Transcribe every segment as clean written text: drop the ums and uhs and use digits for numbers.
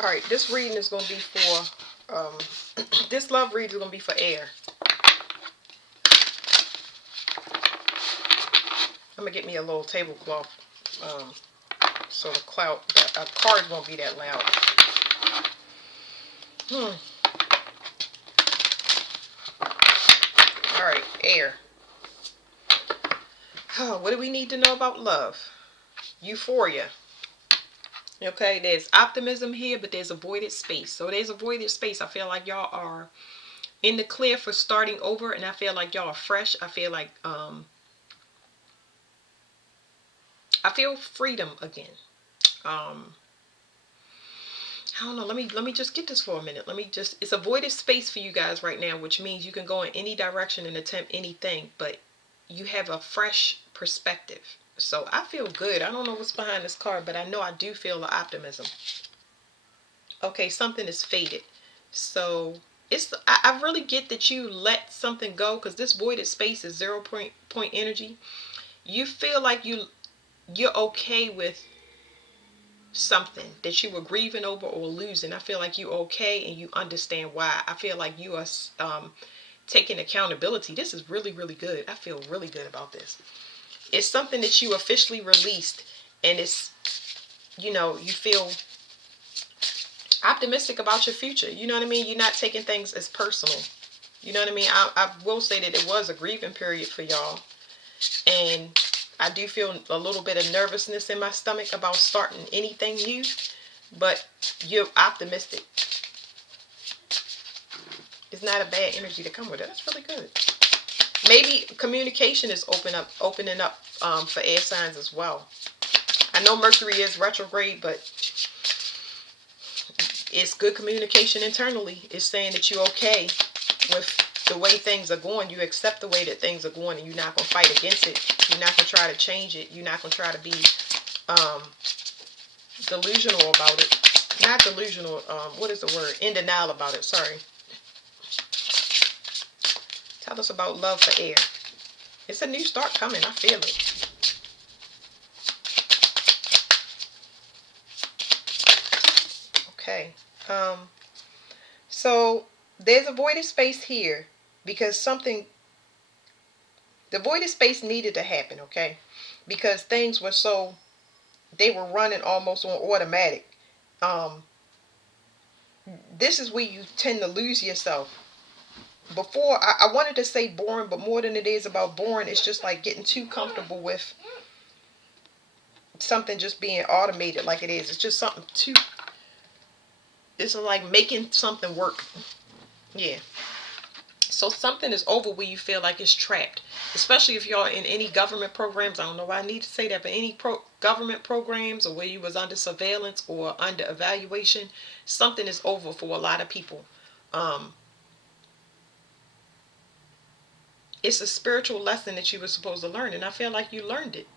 All right, this reading is going to be for, this love reading is going to be for air. I'm going to get me a little tablecloth so the card won't be that loud. All right, air. What do we need to know about love? Euphoria. Okay, there's optimism here, but there's a voided space. So there's a voided space. I feel like y'all are in the clear for starting over, and I feel like y'all are fresh. I feel like I feel freedom again. I don't know. Let me just get this for a minute. It's a voided space for you guys right now, which means you can go in any direction and attempt anything, but you have a fresh perspective. So I feel good. I don't know what's behind this card, but I know I do feel the optimism. Okay, something is faded. So I really get that you let something go, because this voided space is 0 point energy. You feel like you're okay with something that you were grieving over or losing. I feel like you're okay and you understand why. I feel like you are taking accountability. This is really, really good. I feel really good about this. It's something that you officially released, and it's, you feel optimistic about your future. You know what I mean? You're not taking things as personal. You know what I mean? I will say that it was a grieving period for y'all, and I do feel a little bit of nervousness in my stomach about starting anything new, but you're optimistic. It's not a bad energy to come with it. That's really good. Maybe communication is opening up for air signs as well. I know Mercury is retrograde, but it's good communication internally. It's saying that you're okay with the way things are going. You accept the way that things are going, and you're not going to fight against it. You're not going to try to change it. You're not going to try to be delusional about it. Not delusional. What is the word? In denial about it. Sorry. Tell us about love for air. It's a new start coming. I feel it. Okay. So there's a voided space here because the voided space needed to happen, okay? Because things were they were running almost on automatic. This is where you tend to lose yourself. Before, I wanted to say boring, but more than it is about boring, it's just like getting too comfortable with something just being automated like it is. It's just something too, it's like making something work. Yeah. So something is over where you feel like it's trapped, especially if you're in any government programs. I don't know why I need to say that, but any government programs, or where you was under surveillance or under evaluation, something is over for a lot of people. It's a spiritual lesson that you were supposed to learn, and I feel like you learned it.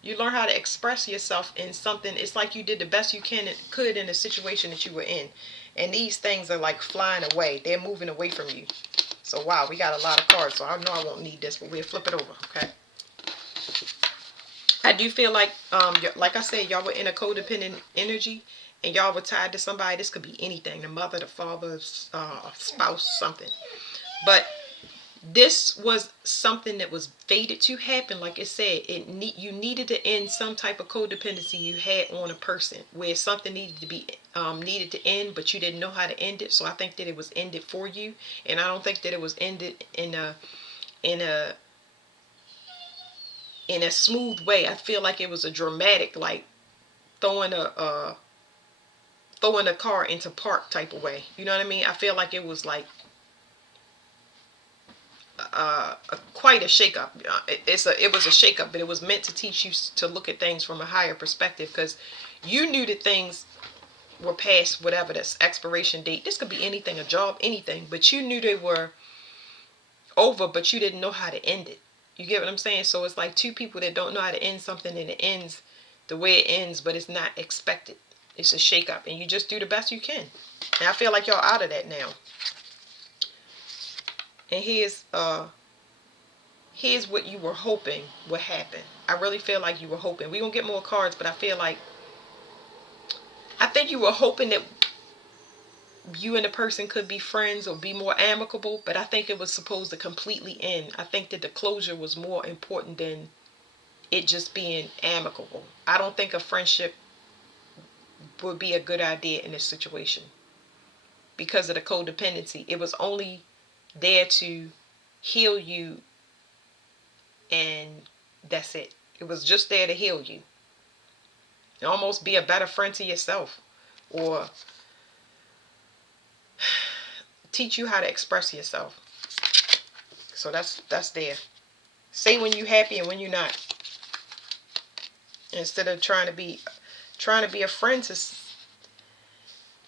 You learn how to express yourself in something. It's like you did the best you could in the situation that you were in, and these things are like flying away. They're moving away from you. So wow, we got a lot of cards, so I know I won't need this, but we'll flip it over, okay? I do feel like I said, y'all were in a codependent energy, and y'all were tied to somebody. This could be anything, the mother, the father, spouse, something. But this was something that was fated to happen. Like I said, you needed to end some type of codependency you had on a person, where something needed to end, but you didn't know how to end it. So I think that it was ended for you, and I don't think that it was ended in a smooth way. I feel like it was a dramatic, like throwing a car into park type of way. You know what I mean? I feel like it was like quite a shakeup. It was a shakeup, but it was meant to teach you to look at things from a higher perspective, because you knew that things were past whatever this expiration date. This could be anything, a job, anything, but you knew they were over, but you didn't know how to end it. You get what I'm saying? So it's like two people that don't know how to end something, and it ends the way it ends, but it's not expected. It's a shakeup, and you just do the best you can. And I feel like y'all out of that now. And here's what you were hoping would happen. I really feel like you were hoping. We're going to get more cards, but I feel like I think you were hoping that you and the person could be friends or be more amicable, but I think it was supposed to completely end. I think that the closure was more important than it just being amicable. I don't think a friendship would be a good idea in this situation because of the codependency. It was only there to heal you, and that's it. It was just there to heal you. Almost be a better friend to yourself, or teach you how to express yourself. So that's there. Say when you're happy and when you're not. Instead of trying to be a friend to.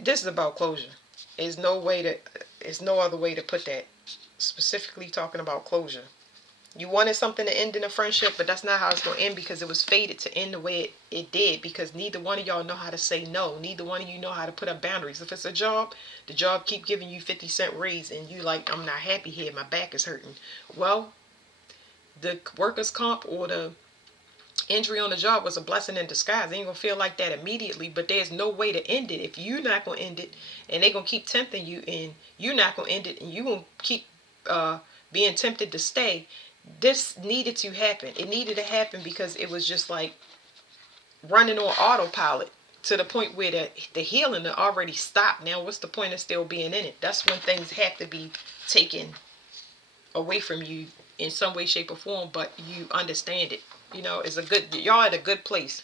This is about closure. There's no other way to put that. Specifically talking about closure. You wanted something to end in a friendship, but that's not how it's going to end, because it was fated to end the way it did, because neither one of y'all know how to say no. Neither one of you know how to put up boundaries. If it's a job, the job keep giving you 50-cent raise and you like, I'm not happy here, my back is hurting. Well, the workers' comp or the injury on the job was a blessing in disguise. They ain't going to feel like that immediately, but there's no way to end it if you're not going to end it, and they're going to keep tempting you, and you're not going to end it, and you're going to keep being tempted to stay. This needed to happen. It needed to happen because it was just like running on autopilot to the point where the healing had already stopped. Now what's the point of still being in it? That's when things have to be taken away from you in some way, shape, or form, but you understand it. It's y'all at a good place.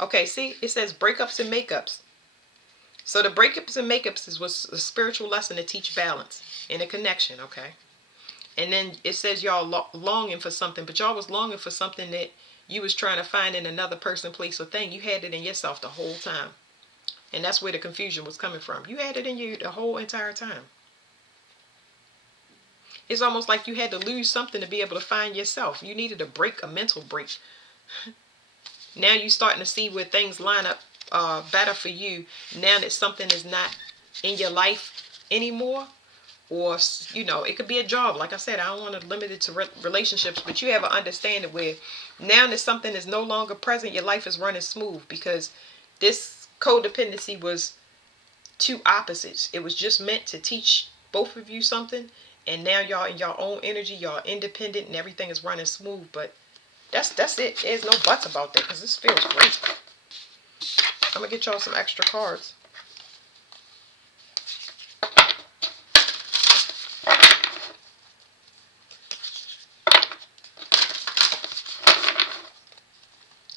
Okay, see, it says breakups and makeups. So the breakups and makeups was a spiritual lesson to teach balance and a connection, okay? And then it says y'all longing for something, but y'all was longing for something that you was trying to find in another person, place, or thing. You had it in yourself the whole time. And that's where the confusion was coming from. You had it in you the whole entire time. It's almost like you had to lose something to be able to find yourself. You needed a break, a mental break. Now you're starting to see where things line up better for you now that something is not in your life anymore. Or, it could be a job. Like I said, I don't want to limit it to relationships, but you have an understanding where now that something is no longer present, your life is running smooth, because this codependency was two opposites. It was just meant to teach both of you something, and now y'all in your own energy, y'all independent, and everything is running smooth. But that's it. There's no buts about that, because this feels great. I'm going to get y'all some extra cards.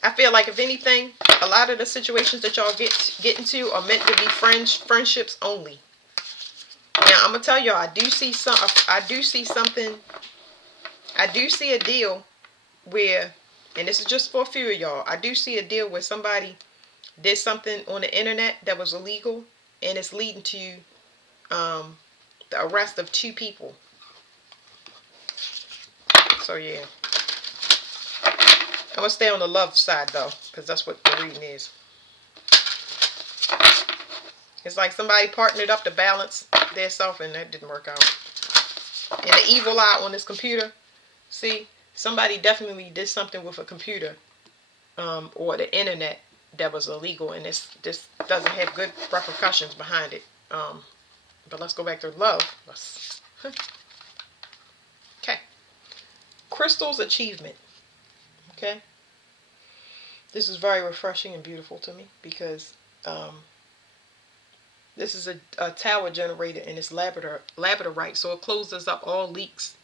I feel like, if anything, a lot of the situations that y'all get into are meant to be friendships only. Now I'm gonna tell y'all, I do see something. I do see a deal where, and this is just for a few of y'all, I do see a deal where somebody did something on the internet that was illegal, and it's leading to the arrest of 2 people. So yeah. I'm going to stay on the love side, though, because that's what the reading is. It's like somebody partnered up to balance their self, and that didn't work out. And the evil eye on this computer, see, somebody definitely did something with a computer or the internet that was illegal, and this doesn't have good repercussions behind it. But let's go back to love. Okay. Crystal's achievement. Okay. This is very refreshing and beautiful to me, because this is a tower generator, and it's labradorite, so it closes up all leaks.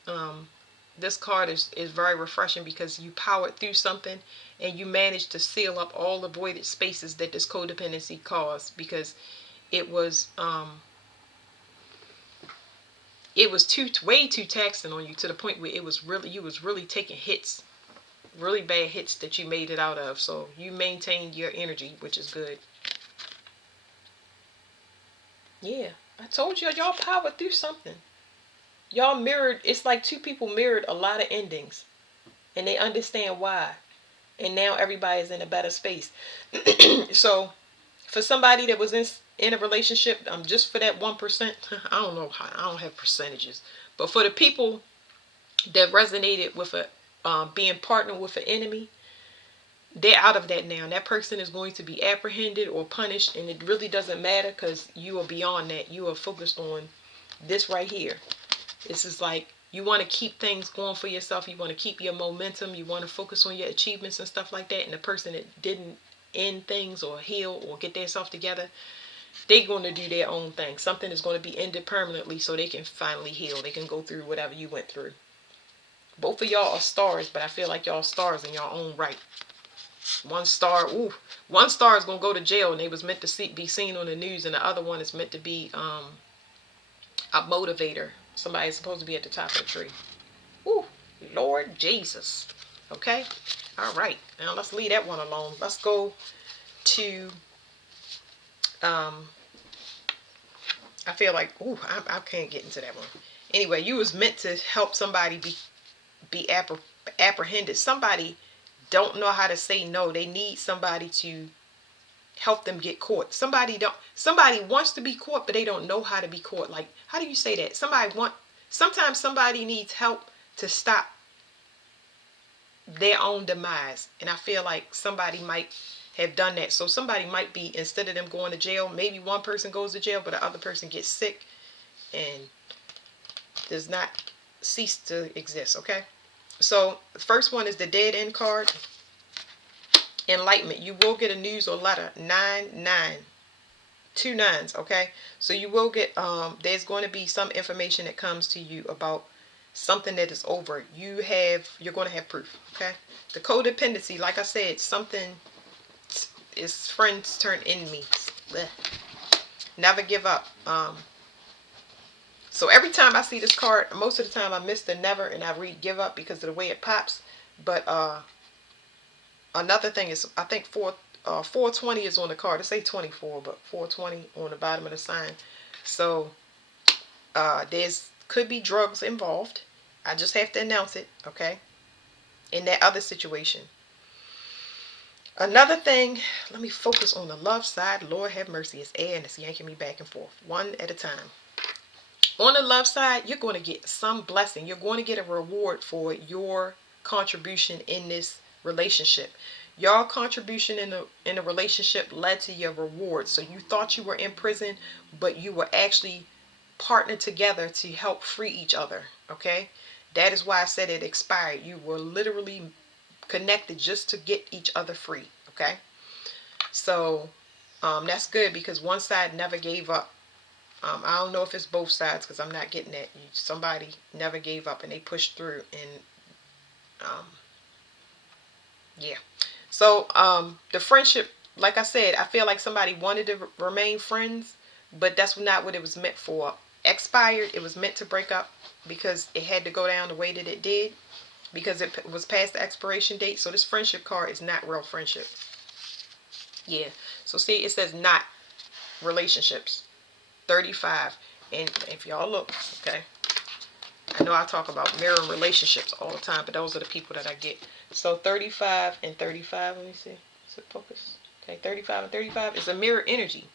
This card is very refreshing because you powered through something and you managed to seal up all the voided spaces that this codependency caused, because it was way too taxing on you, to the point where you was really taking hits, really bad hits that you made it out of. So you maintained your energy, which is good. Yeah, I told you, y'all powered through something. Y'all mirrored, it's like 2 people mirrored a lot of endings, and they understand why. And now everybody's in a better space. So for somebody that was in a relationship, just for that 1%, I don't know how, I don't have percentages, but for the people that resonated with being partnered with an enemy, they're out of that now. And that person is going to be apprehended or punished, and it really doesn't matter because you are beyond that. You are focused on this right here. This is like, you want to keep things going for yourself. You want to keep your momentum. You want to focus on your achievements and stuff like that. And the person that didn't end things or heal or get themselves together, they're going to do their own thing. Something is going to be ended permanently so they can finally heal. They can go through whatever you went through. Both of y'all are stars, but I feel like y'all stars in your own right. One star is going to go to jail and they was meant to be seen on the news, and the other one is meant to be a motivator. Somebody's supposed to be at the top of the tree. Ooh, Lord Jesus. Okay? All right. Now let's leave that one alone. Let's go to, I feel like, I can't get into that one. Anyway, you was meant to help somebody be apprehended. Somebody don't know how to say no. They need somebody to help them get caught. Somebody wants to be caught, but they don't know how to be caught. Like, how do you say that? Sometimes somebody needs help to stop their own demise. And I feel like somebody might have done that. So somebody might be, instead of them going to jail, maybe one person goes to jail, but the other person gets sick and does not cease to exist. Okay? So the first one is the dead end card. Enlightenment. You will get a news or letter. 9-9. 2 nines. Okay? So you will get, there's going to be some information that comes to you about something that is over. You're going to have proof. Okay? The codependency, like I said, something is friends turn enemies. Blech. Never give up. So every time I see this card, most of the time I miss the never and I read give up because of the way it pops. But another thing is, I think 420 is on the card. It say 24, but 420 on the bottom of the sign. So could be drugs involved. I just have to announce it, okay? In that other situation. Another thing, let me focus on the love side. Lord have mercy, it's air and it's yanking me back and forth, one at a time. On the love side, you're going to get some blessing. You're going to get a reward for your contribution in this relationship. Your contribution in a relationship led to your reward. So you thought you were in prison, but you were actually partnered together to help free each other. Okay? That is why I said it expired. You were literally connected just to get each other free. Okay? So that's good because one side never gave up. I don't know if it's both sides because I'm not getting that. Somebody never gave up and they pushed through, and yeah. So the friendship, like I said, I feel like somebody wanted to remain friends, but that's not what it was meant for. Expired, it was meant to break up because it had to go down the way that it did because it was past the expiration date. So this friendship card is not real friendship. Yeah. So see, it says not relationships. 35. And if y'all look, okay, I know I talk about mirror relationships all the time, but those are the people that I get. So 35 and 35, let me see. Is it focus? Okay, 35 and 35 is a mirror energy.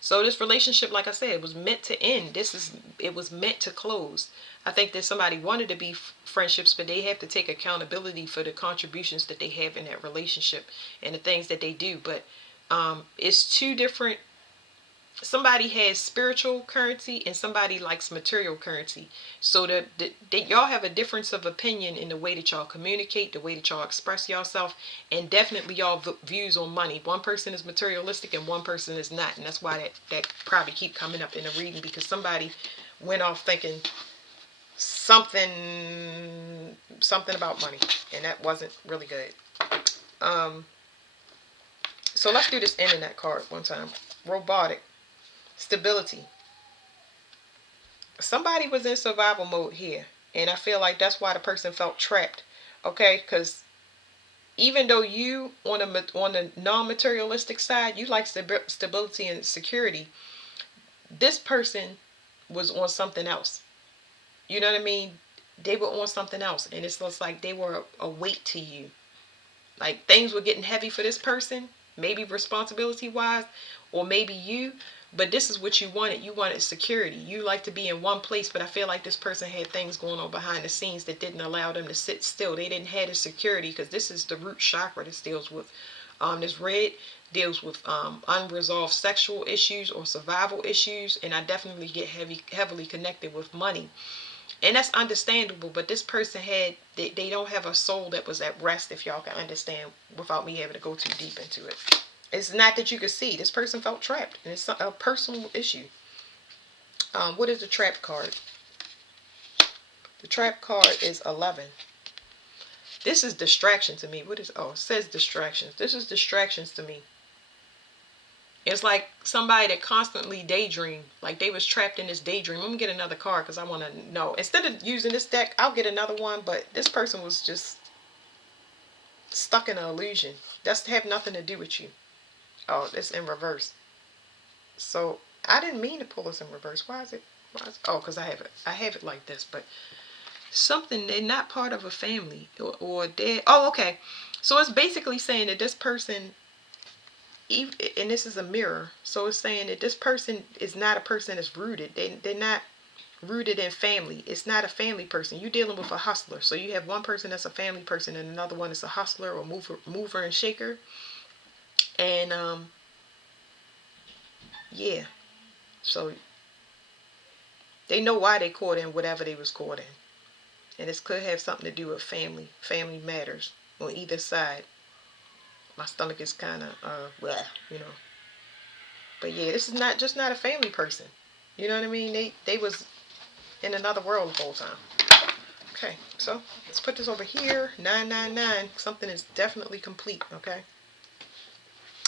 So this relationship, like I said, it was meant to end. It was meant to close. I think that somebody wanted to be friendships, but they have to take accountability for the contributions that they have in that relationship and the things that they do. But it's two different. Somebody has spiritual currency and somebody likes material currency. So that y'all have a difference of opinion in the way that y'all communicate, the way that y'all express yourself, and definitely y'all views on money. One person is materialistic and one person is not, and that's why that probably keep coming up in the reading because somebody went off thinking something about money, and that wasn't really good. So let's do this internet card one time. Robotic. Stability. Somebody was in survival mode here, and I feel like that's why the person felt trapped. Okay, because even though you on the non-materialistic side, you like stability and security, this person was on something else. You know what I mean? They were on something else, and it's just like they were a weight to you. Like things were getting heavy for this person, maybe responsibility wise, or maybe you. But this is what you wanted. You wanted security. You like to be in one place, but I feel like this person had things going on behind the scenes that didn't allow them to sit still. They didn't have the security, because this is the root chakra. This deals with, this red deals with unresolved sexual issues or survival issues, and I definitely get heavily connected with money. And that's understandable, but this person they don't have a soul that was at rest, if y'all can understand, without me having to go too deep into it. It's not that you could see. This person felt trapped, and it's a personal issue. What is the trap card? The trap card is 11. This is distraction to me. What is, oh, it says distractions. This is distractions to me. It's like somebody that constantly daydream, like they was trapped in this daydream. Let me get another card because I want to know. Instead of using this deck, I'll get another one, but this person was just stuck in an illusion. That's have nothing to do with you. Oh, it's in reverse. So I didn't mean to pull this in reverse. Why is it? Oh, because I have it like this. But something, they're not part of a family, or they. Oh, okay. So it's basically saying that this person, and this is a mirror. So it's saying that this person is not a person that's rooted. They're not rooted in family. It's not a family person. You're dealing with a hustler. So you have one person that's a family person, and another one is a hustler or mover and shaker. And yeah. So they know why they caught in whatever they was caught in. And this could have something to do with family matters on either side. My stomach is kind of, you know. But yeah, this is not a family person. You know what I mean? They was in another world the whole time. Okay, so let's put this over here. 999. Something is definitely complete, okay?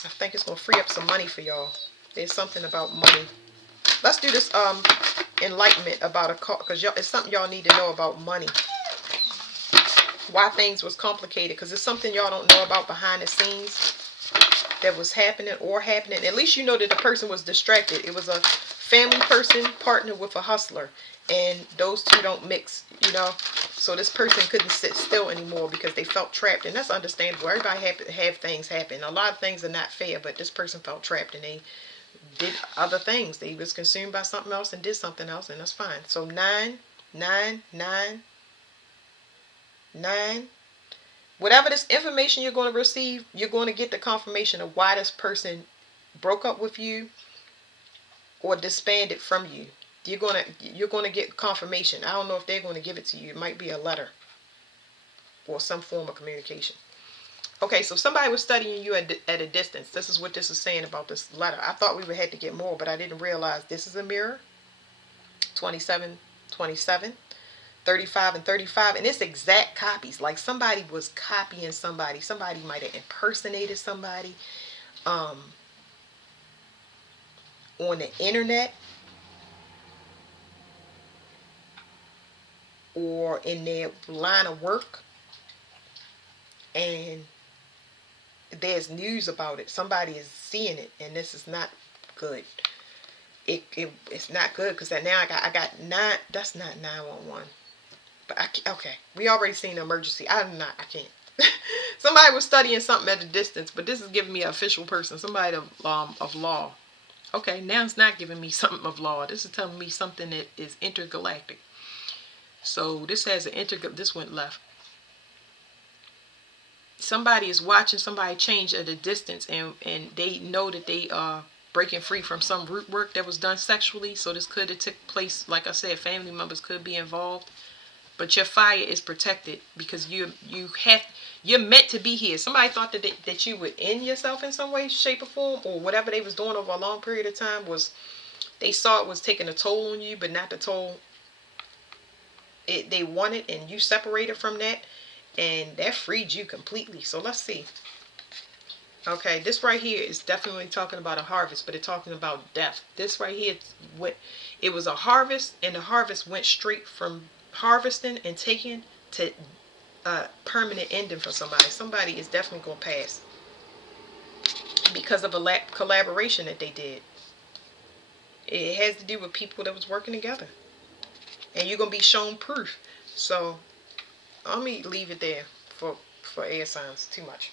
I think it's going to free up some money for y'all. There's something about money. Let's do this enlightenment about a call, because it's something y'all need to know about money. Why things was complicated, because it's something y'all don't know about behind the scenes that was happening or happening. At least you know that the person was distracted. It was a family person partnered with a hustler, and those two don't mix, you know. So this person couldn't sit still anymore because they felt trapped, and that's understandable. Everybody have things happen. A lot of things are not fair, but this person felt trapped, and they did other things. They was consumed by something else and did something else, and that's fine. So 9, 9, 9, 9. Whatever this information you're going to receive, you're going to get the confirmation of why this person broke up with you or disbanded from you. You're going to get confirmation. I don't know if they're going to give it to you. It might be a letter or some form of communication. Okay, so somebody was studying you at a distance. This is what this is saying about this letter. I thought we would have to get more, but I didn't realize this is a mirror. 27, 27. 35 and 35, and it's exact copies. Like somebody was copying somebody. Somebody might have impersonated somebody on the internet or in their line of work, and there's news about it. Somebody is seeing it, and this is not good. It's not good, because now I got 9. That's not 911. But okay, we already seen the emergency. I can't. Somebody was studying something at a distance, but this is giving me an official person, somebody of law. Okay, now it's not giving me something of law. This is telling me something that is intergalactic. So this has this went left. Somebody is watching somebody change at a distance, and they know that they are breaking free from some root work that was done sexually. So this could have took place, like I said, family members could be involved. But your fire is protected because you're meant to be here. Somebody thought that you would end yourself in some way, shape, or form, or whatever they was doing over a long period of time was, they saw it was taking a toll on you, but not the toll they wanted, and you separated from that, and that freed you completely. So let's see. Okay, this right here is definitely talking about a harvest, but it's talking about death. This right here, it was a harvest, and the harvest went straight from harvesting and taking to permanent ending for somebody. Somebody is definitely going to pass because of a collaboration that they did. It has to do with people that was working together, and you're going to be shown proof. So let me leave it there for air signs. Too much.